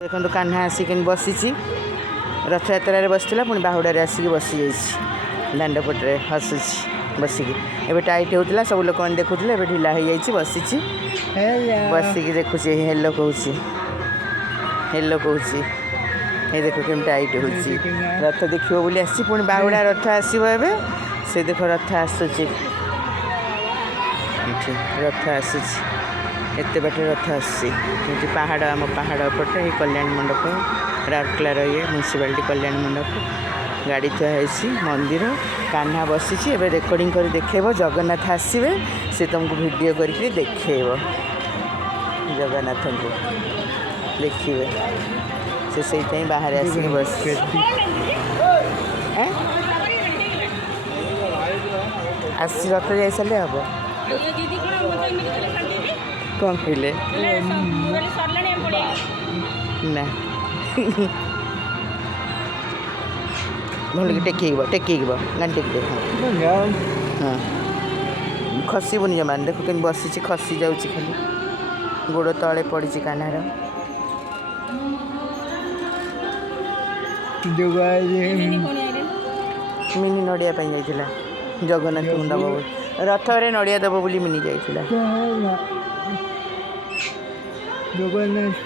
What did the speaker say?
देखो कान्हा आसिक बसी रथ यात्रा बसला पुणी बाहुड़े आसिक बसी जाइए दांडपटे हसुची बसिकी एवं टाइट होता सब लोक मैंने देखुले ढिला हो जाइए बसी बसिकी देखुचे हेलो कहूँ हेलो कहूँ ये देख केम टाइट हो रथ देखो बोली आसी पुणी बाहुड़ा रथ आसो से देख रथ आसूची रथ आसूची एत बाटे रथ आसी पहाड़ आम पहाड़ पटे कल्याण मंडप राउरकेलार ये म्यूनिसिपालिटी कल्याण मंडप गाड़ी थुआई मंदिर कान्हा बसी एवं रेकर्डिंग कर देखेब जगन्नाथ आसवे से तुमको वीडियो करके देखेब जगन्नाथ को देखिए से सही बाहर आसिक बस आसी रथ जा सारे हम कौन कहले ना भल टेक टेक गाड़ी टेक दे हाँ खसबुनि जमा देख के बसी खसी जा खाली गोड़ तले पड़ी कान्हार मिनी नड़िया जाइला जगन्नाथ दब रथ रे नड़िया दब बोली मिनी जाइला जगन्नाथ